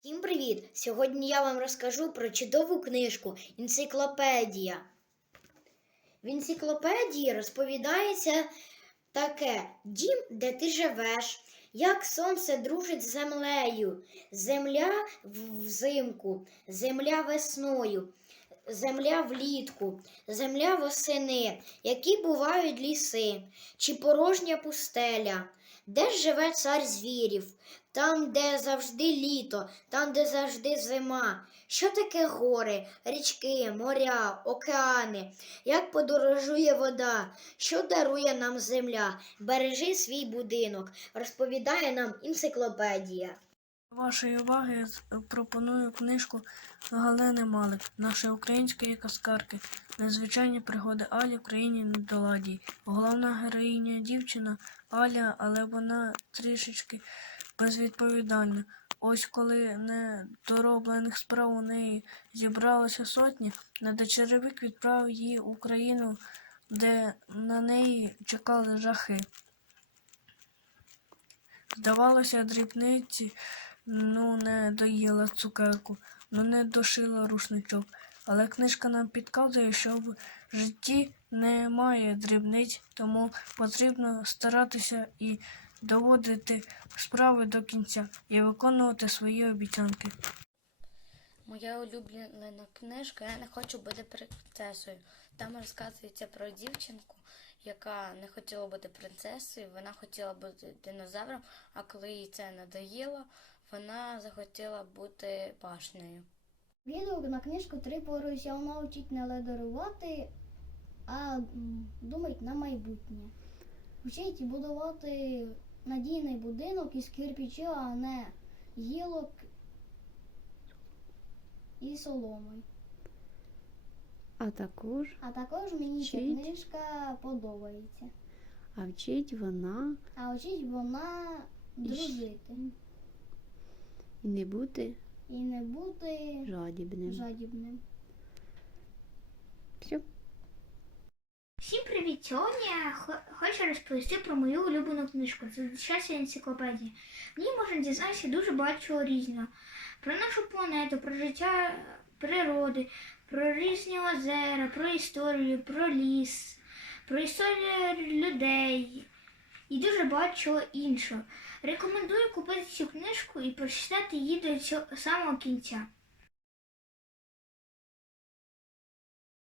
Всім привіт! Сьогодні я вам розкажу про чудову книжку Енциклопедія. В енциклопедії розповідається таке: дім, де ти живеш, як сонце дружить з землею, земля взимку, земля весною, земля влітку, земля восени, які бувають ліси, чи порожня пустеля, де ж живе цар звірів, там, де завжди літо, там, де завжди зима. Що таке гори, річки, моря, океани? Як подорожує вода? Що дарує нам земля? Бережи свій будинок, розповідає нам енциклопедія. Вашої уваги пропоную книжку Галини Малик, нашої української казкарки, незвичайні пригоди Алі в країні недоладій. Головна героїня дівчина Аля, але вона трішечки безвідповідальна. Ось коли недороблених справ у неї зібралося сотні, недочеревик відправив її в Україну, де на неї чекали жахи. Здавалося, дрібниці ну не доїла цукерку, ну не дошила рушничок. Але книжка нам підказує, що в житті немає дрібниць, тому потрібно старатися і доводити справи до кінця і виконувати свої обіцянки. Моя улюблена книжка Я не хочу бути принцесою. Там розказується про дівчинку, яка не хотіла бути принцесою, вона хотіла бути динозавром, а коли їй це надоїло, вона захотіла бути башнею. Відгук на книжку три поруся вона вчить не ледарувати, а думать на майбутнє. Вчить будувати надійний будинок із кирпичів, а не гілок і соломи. А також А також мені ця Вчить. книжка подобається. а вчить вона А вчить вона дружити і не бути і не бути жадібним. жадібним. Все. Всім привіт! Сьогодні я хо- хочу розповісти про мою улюблену книжку. Це щастя енциклопедія. В ній можна дізнатися дуже багато чого різного. Про нашу планету, про життя природи, про різні озера, про історію, про ліс, про історію людей і дуже багато чого іншого. Рекомендую купити цю книжку і прочитати її до цього самого кінця.